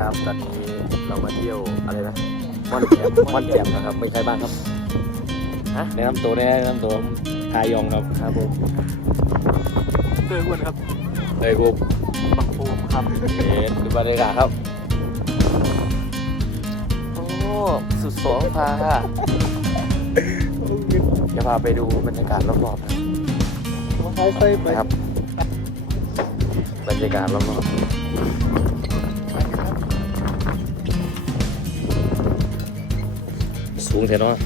ครับตอนนี้เรามาเที่ยวอะไรนะม่อนแจ่มม่อนแจ่มนะครับไม่ใช่บ้านครับฮะแนะนำตัวแนะนำตัวทายองครับครับผมเพื่อนอ้วนครับเลยกูบักโพมครับเอ๊ะดูบรรยากาศครับโอ้สุดโสภาจะพาไปดูบรรยากาศรอบๆนะเขาใส่ไปนะครับบรรยากาศรอบๆ สูงเถอะเนาะ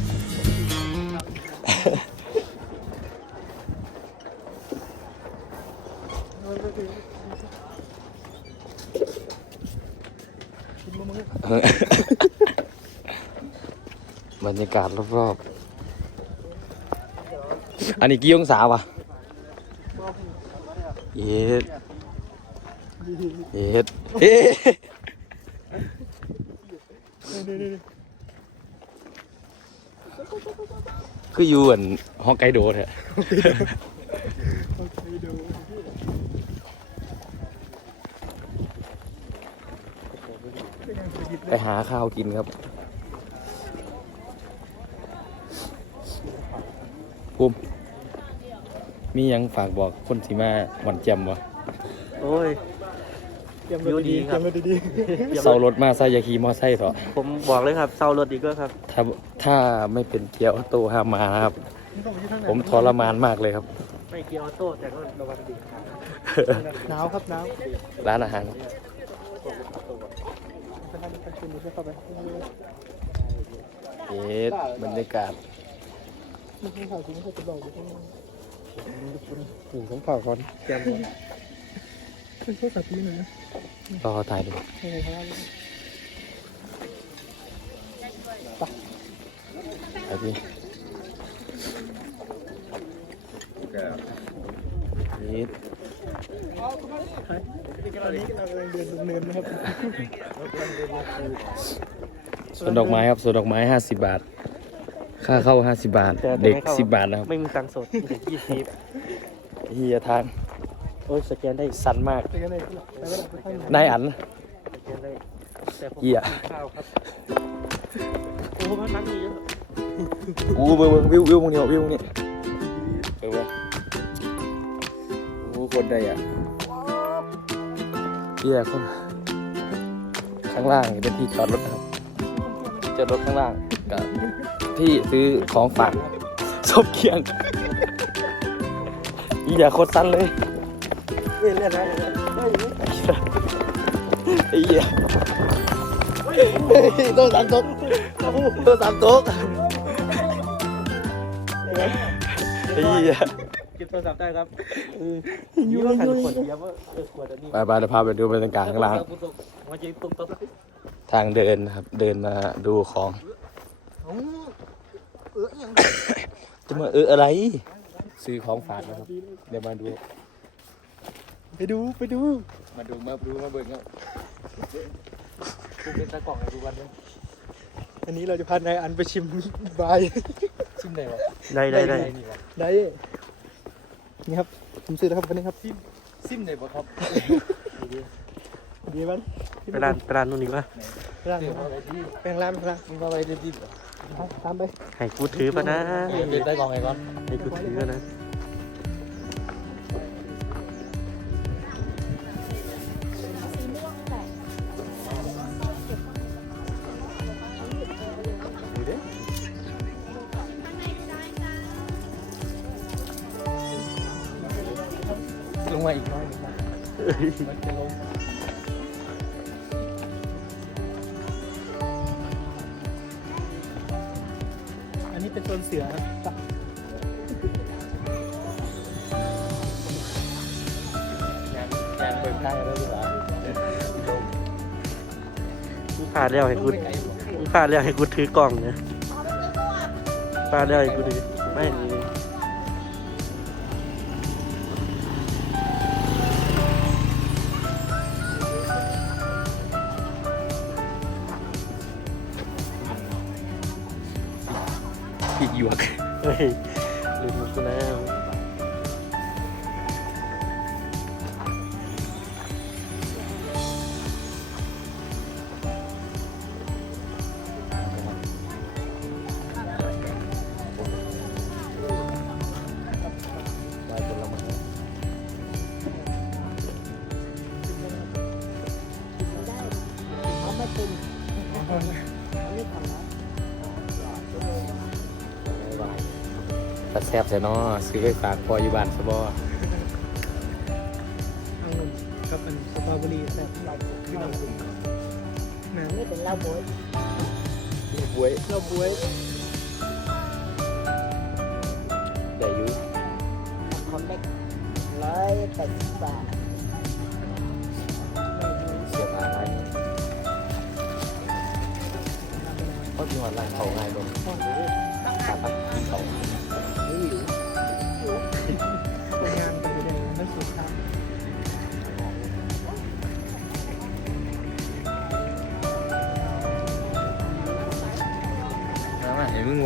บรรยากาศรอบๆ อันนี้กี่องศาวะเย็ดเย็ด เอ๊ะ คืออยู่อันฮอกไกโดแท้ไปหาข้าวกินครับภูมิมียังฝากบอกคนที่มาหวันแจ่มวะโอ้ย รียมรถดีๆเตรียมรถดีเซารถมาใส่ยาคีมอไซค์เถอะๆผมบอกเลยครับเซารถดีก็ครับ ถ้าถ้าไม่เป็นเกียร์ออโต้ห้ามมานะครับผมทรมานมากเลยครับ ไม่เกียร์ออโต้แต่ก็ระวังดีหนาวครับหนาวร้านอาหารเย็ดบรรยากาศถึงผมเผาก่อนเตรียม รอถ่ายดูไปพี่เย็ดตอนนี้เรากำลังเดินดำเนินนะครับสวนดอกไม้ครับสวนดอกไม้ห้าสิบบาท ค่าเข้าห้าสิบบาท เด็กสิบบาทนะครับ ไม่มีตังค์สดมีแต่ยี่สิบเฮียทาง โอ้ยสแกนได้สั้นมากสแกนได้นายอันสแกนได้แต่ผมเหี้ยกินข้าวครับโอ้มันนักมีเยอะอู้เบิ่งเบิ่งวิววิวมึงเนี่ยวิวมึงเนี่ยเออวะโอ้คนใดอะเฮียคนข้างล่างเป็นที่จอดรถนะครับจอดรถข้างล่างกับที่ซื้อของฝากซบเคียงอีอย่าโคตรสั้นเลย เล่นเล่นนะเฮ้ยไอ้เหี้ยโดนสามตกโดนสามต๊ะไอ้เหี้ยเก็บโทรศัพท์ได้ครับยูว่าขันขวดเดียวว่าขวดอันนี้ไปไปเดี๋ยวพาไปดูบรรยากาศข้างล่างทางเดินครับเดินมาดูของจะมาเอออะไร ซื้อของฝากนะครับ เดี๋ยวมาดู ดูไปดู มาดูมาดูมาเบิ่งครับกูเป็นตะกล่องไงดูวันนี้อันนี้เราจะพานายอันไปชิมบายชิมได้ปะได้ได้ได้นี่วะได้นี่ครับผมซื้อแล้วครับวันนี้ครับซิมได้ปะครับดีมั้ยไปร้านไปร้านนู่นดีกว่าไปร้านเดี๋ยวอะไรที่แปลงร้านแปลงร้านมึงมาไว้ได้ที่ปะตามไปให้กูถือปะนะเป็นได้กองไงก่อนให้กูถือนะ อันนี้เป็นโซนเสือครับงานงานเปิดข้างกันได้ดีกว่ากูพาแล้วให้กูกูพาแล้วให้กูถือกล่องเนี่ยพาแล้วให้กูถือไม่ พี่ห ซ่บใส่นอซื้อไปฝากพออยู่บ้านซะบ่องุ่นก็เป็นสตรอเบอรี่แซ่บเราที่เราปรุงแหมนี่เป็นเหล้าโบยบวยเราบวยได้อยู่ของเด็กร้อยแปดสิบบาทเสียผ้าหลายเขาที่หอดร้านเขาง่ายลงตา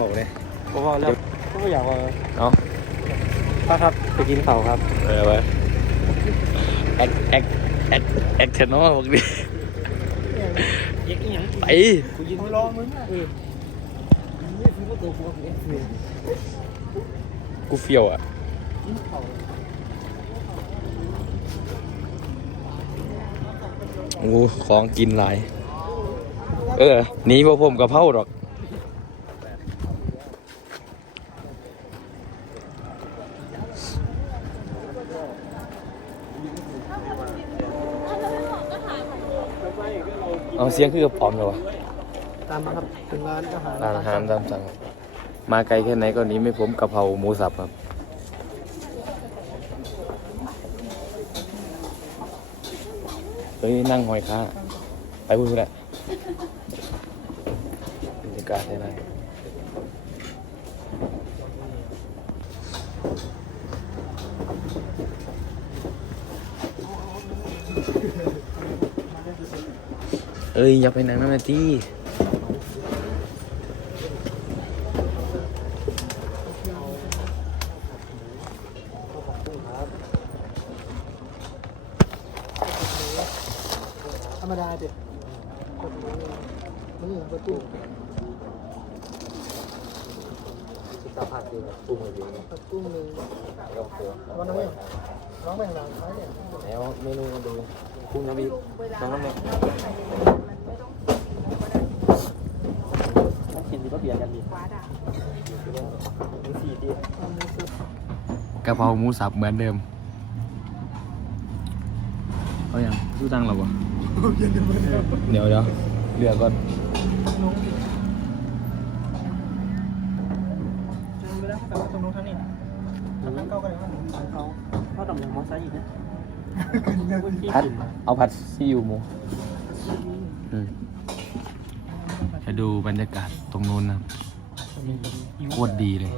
บอกเลยก็ว่าแล้วก็ไม่อยากว่าเนาะป้าครับไปกินเผาครับเออไปแอคแอคแอคแอคเทนอลบอกดิเย็กอีหยังไปกูยินรอมึงเออนี่คือว่าตัวกูเองกูเฟียวอะกินเผาโอ้ของกินหลาย เออหนีบ่ผมกะเพราดอก เอาเสียงคือกระป๋อมเลยวะตามมาครับถึงร้านอาหารร้านอาหารตามสั่งมาไกลแค่ไหนก็หนี้ไม่ผมกะเพราหมูสับครับ เฮ้ยนั่งหอยค้าไปพูดแหละบรรยากาศได้ไร เอ้ยอย่าไปนั่งนั่นนะที่รรมดาเด็ดนี่ประตู สุขภาพดีปรุงมาดี ประตูหนึ่ง ลองตัว วันนั้นน้องแบ่งหลังซ้ายเนี่ย แล้วเมนูมาดูปรุงน้ำพริกน้องน้ำเนี่ย มันกินดีก็เบียดกันดีมีสี่ดีกะเพราหมูสับเหมือนเดิมเอาอย่างสู้ตังเราบ่เดี๋ยวเดี๋ยวเลือกก่อนไปแล้วแต่ว่าตรงนู้นท่านี่ทางเก้าก็เลยว่าหนึ่งสองเขาเขาต่ำอย่างมอไซค์อีกนะพัดเอาผัดซีอิ๊วหมูอืมจะ ดูบรรยากาศตรงนู้นนะโคตรดีเลย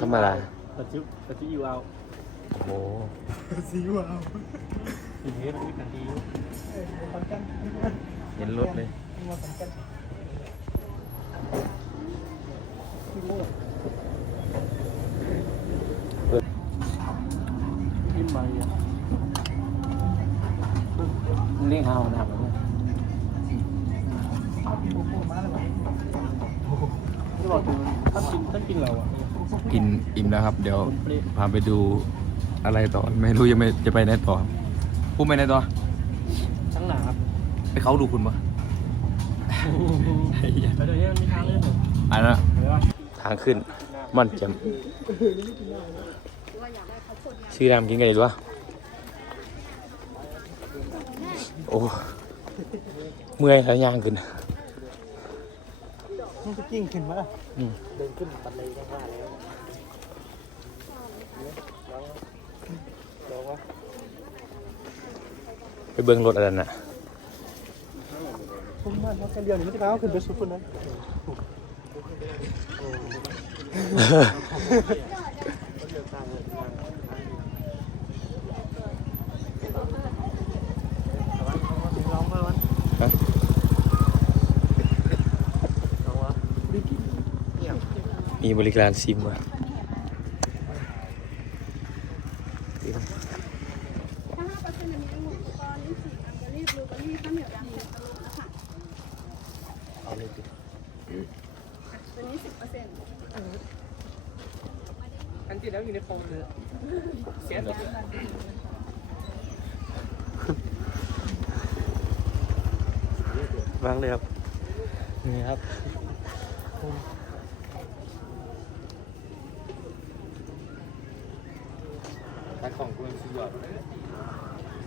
ธรรมดาปัจจุปัจจุอยู่เอาโอ้โหซีอยู่เอาสิ่งนี้มันมีกันดีคอนกันเห็นรถเลย อิ่มแล้วครับ เดี๋ยวพาไปดูอะไรต่อ ไม่รู้ยังไม่จะไปไหนต่อพูดไปไหนต่อช่างหนาครับไปเขาดูคุณปะไปเดี๋ยวนี้มันมีทางเลื่อนอยู่อันนั้นอะเห็นปะทางขึ้นม่อนแจ่มชื่อรามกินกันอีกวะโอ้เมื่อยแล้วย่างขึ้นมันจะกิ้งขึ้นมาล่ะอืมเดินขึ้นบันไดข้างล่างแล้วลองวะ ไป เบิ้งรถอันนั้นน่ะพุ่มบ้านเขาแค่เดียวนี่ไม่ได้ก้าวขึ้นไปสุดคนนั้นลองมาวันฮะลองวะดิกิมีบริการซิมวะ ถ้า5เปอร์เซ็นต์อันนี้องุ่นอุปกรณ์ลิ้นจี่อังกฤษบลูเบอร์รี่ข้าวเหนียวดำเห็ดตะลุนะคะ เอาเลยดิตัวนี้10เปอร์เซ็นต์อันที่แล้วอยู่ในโฟมเลยเสียตัวเเดียวดี๋ยวกันก่อนเดินขึ้นบันไดข้างล่างแล้วเดี๋ยวเดินขึ้นบันไดข้างล่างแล้วเดี๋ยวเดินขึ้นบันไดข้างล่างแล้วเวางเลยครับ นี่ครับตากล่องกูเป็นสุดยอด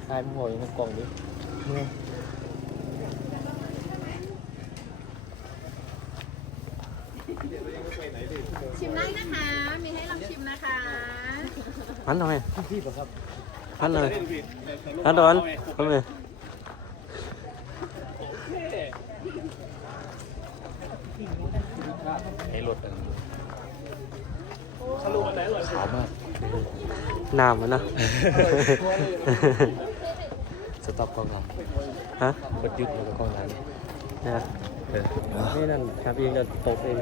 ทายมึงโหยในกล่องดิ ชิมได้นะคะ มีให้ลองชิมนะคะพันทำไมพี่ป่ะครับพันเลยพันตอนทำไมให้รถอันขาวมากน้ำมันนะสต็อปกล้องเราฮะกดยึดแล้วก็กล้องเราเนี่ยเออนี่นั่นครับเองจะตกเอง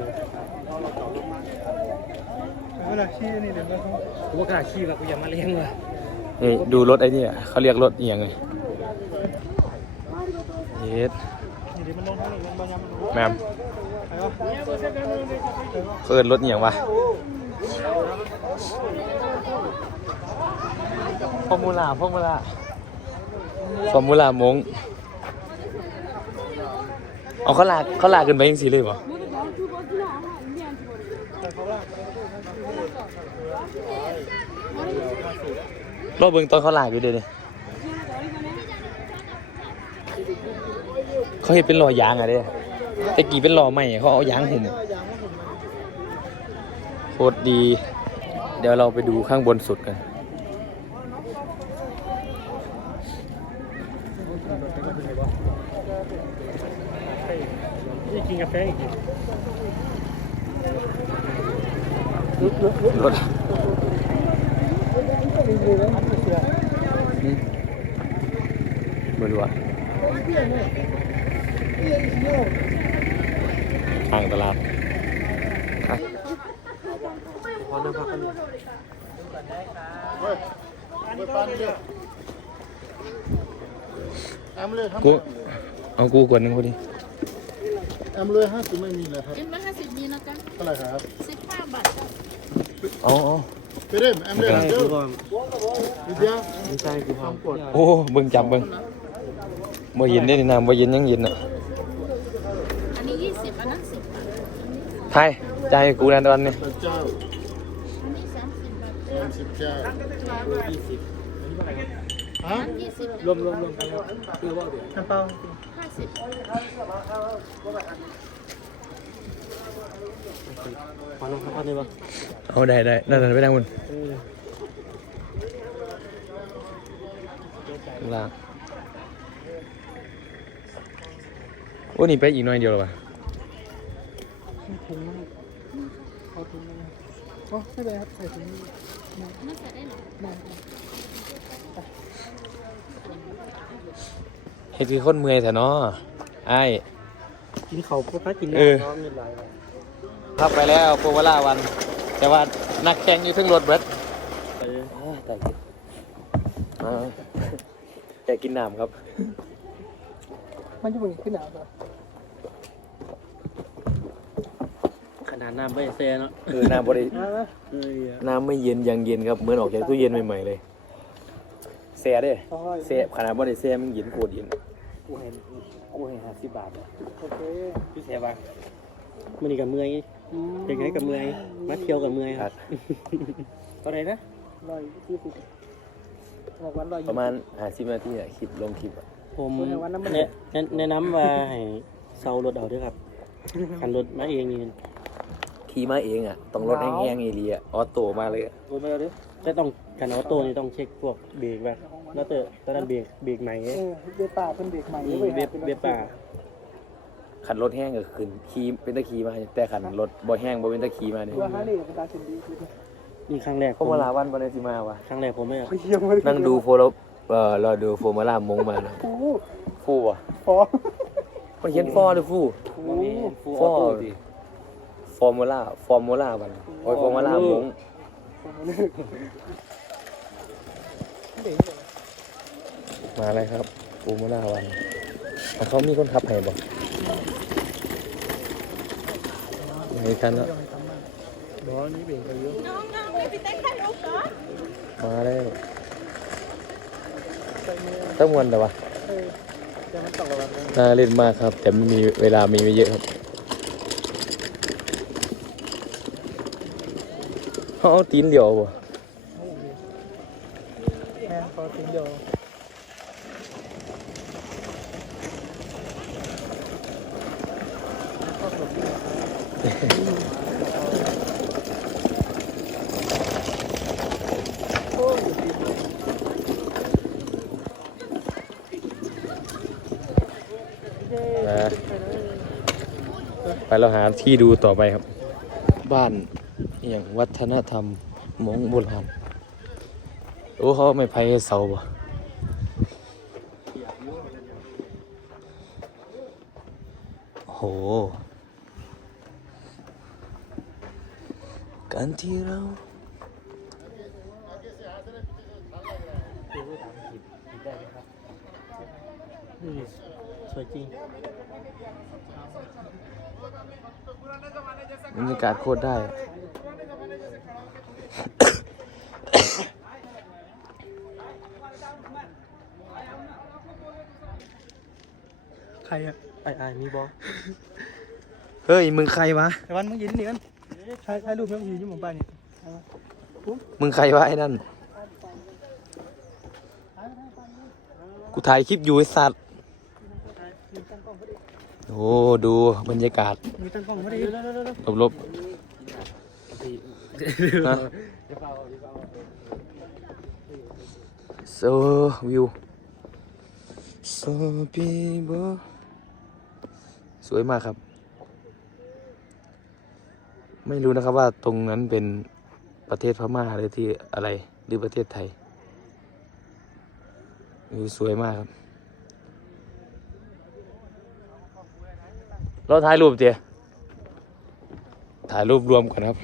กูว่ากระดาษขี้ว่ะกูอย่ามาเลี้ยงว่ะเอ้ยดูรถไอ้นี่อะเขาเรียกรถเอียงไงเยสแมมเขาเอินรถเอียงวะฟอร์มูล่าฟอร์มูล่าฟอร์มูล่ามงเอาเขาลากเขาลากขึ้นไปยังสีเลยปะรอ บเบิ่งตอนเขาหลากอยู่เด้เนี่ยเขาเห็นเป็นหล่อยางอะเด้แต่กี่เป็นหล่อใหม่เขาเอายางหุ่มโคตรดี เดี๋ยวเราไปดูข้างบนสุดกัน นี่กินกาแฟอีกรถ ไม่รู้อะทางตลาดครับพอน้ำพักกันแอมเลยครับกูเอากูกวนหนึงพอดีแอมเลยห้าสิบไม่มีเลยครับเอ็มร้อยห้าสิบมีนะจ๊ะเท่าไหร่ครับสิบห้าบาทจ้ะเอาเอา ไปเริ่มแอมเลยนะเด้อวิทยาไม่ใช่คือความปวดโอ้เบิ่งจับเบิ่งบ่เย็นได้นี่น้ำบ่เย็นยังเย็นอะอันนี้ยี่สิบอันนั้นสิบบาทไทยใจายให้กูแลนตอนนี้พระเจ้าอันนี้สามสิบบาทสามสิบเจ้ายี่สิบฮะอันยี่สิบรวมรวมรวมกันแล้วคือว่าน้ำเปล่าห้าสิบ พอน้ำพักกันได้ปะเอาได้ได้นั่นนั่นไปนั่งบนเออข้างล่างโอ้นี่ไปอีกหน่อยเดียวหรอวะอ๋อไม่เป็นไรครับใส่ถุงน่าจะได้หรอเฮ็ดคือคนเมื่อยแท้เนาะไอ้ายกินเขาก็พักกินเออน้ำน้ำเงินไหลไป ครับไปแล้วโปรวาล่าวัน แต่ว่านักแข่งอยู่ทึ่งรถเบิดเออแต่แต่กินน้ำครับ มันจะเป็นขึ้นหนาวป่ะขนาดน้ำไม่แซ่เนาะเออน้ำบริเอ้ยอะน้ำไม่เย็นยังเย็นครับ เหมือนออกจากตู้เย็นใหม่ๆเลยเสียเด้เสียขนาดบริเสียมันเย็นโคตรเย็นกูเห็นกูเห็นห้าสิบบาทอะโอเคพี่เสียบ้างมันนี่กับเมื่อย เป็นไงกับเมื่อยมาเที่ยวกับเมื่อยครับตอนไหนนะร้อยยี่สิบบอกวันร้อยประมาณห้าสิบนาทีอะคลิปลงคลิปอะผมแนะแนะแนะนำว่าให้เซารถเอาด้วยครับขันรถมาเองนี่ขี่มาเองอะต้องรถแห้งๆอีหลีอะออโต้มาเลยอะรถมาด้วยแต่ต้องขันออโต้นี่ต้องเช็คพวกเบรกแบบแล้วแต่ตอนนั้นเบรกเบรกใหม่ไงเออเบป่าเป็นเด็กใหม่อืมเบรกเบรกป่า ขันรถแห้งก็ขึ้นขี่เป็นตะขี่มา แต่ขันรถบ่แห้งบ่เป็นตะขี่มาเนี่ยตัวฮาร์ลีเป็นตาเซนดีคือนี่ครั้งแรกพวกเวลาวันวันไหนสิมาวะครั้งแรกผมไม่เอายังไม่ได้นั่งดูโฟลเอ่อรอดูโฟมาล่ามงมานะฟูฟู่อะฟอมันเขียนฟอหรือฟู่บ่มีฟูอฟออโต้ดิฟอร์มูล่าฟอร์มูล่าวันโอ้ยฟอร์มูล่ามงมาเลยครับฟอร์มูล่าวันอะเขามีคนขับให้บ่ไม่ทันแล้วร้อนนี่เบรกไปเยอะน้องน้องไม่ไปเต้นถ่ายรูปเหรอมาแล้วตั้งวันแต่วะน่าเล่นมากครับ แต่ไม่มีเวลามีไม่เยอะครับเขาเอาตีนเดียวบ่ แม่ขอถึงเดียว นะ ไปเราหาที่ดูต่อไปครับ บ้านอหย่างวัฒนธรรมมงโบราณโอ้เขาไม่ไพ่เสาบ่โหการที่เราสวยจริง บรรยากาศโคตรได้ ใครอะไอ้ไอ้มีบอเฮ้ย มึงใครวะ ไอ้วันมึงยืนนี่กันถ่ายถ่ายรูปเพื่อนยืนอยู่หมู่บ้านนี่มึงใครวะไอ้นั่น กูถ่ายคลิปอยู่ไอ้สัตว์ โอ้ดูบรรยากาศมีตั้งกล้องไม่ได้ลบลบโซวิวโซปีโบสวยมากครับ ไม่รู้นะครับว่าตรงนั้นเป็นประเทศพม่าหรือที่อะไรหรือประเทศไทยวิวสวยมากครับ เราถ่ายรูปเจียถ่ายรูปรวมก่อนครับ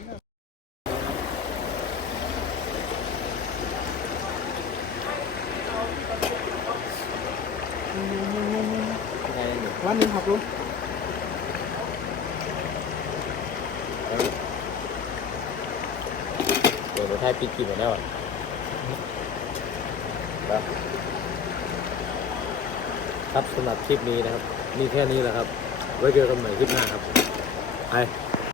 วันหนึ่งขับรู้เดี๋ยวเราถ่ายปิดคลิปหมดแล้วอะครับครับสำหรับคลิปนี้นะครับ มีแค่นี้แหละครับ ไว้เจอกันใหม่คลิปหน้าครับไป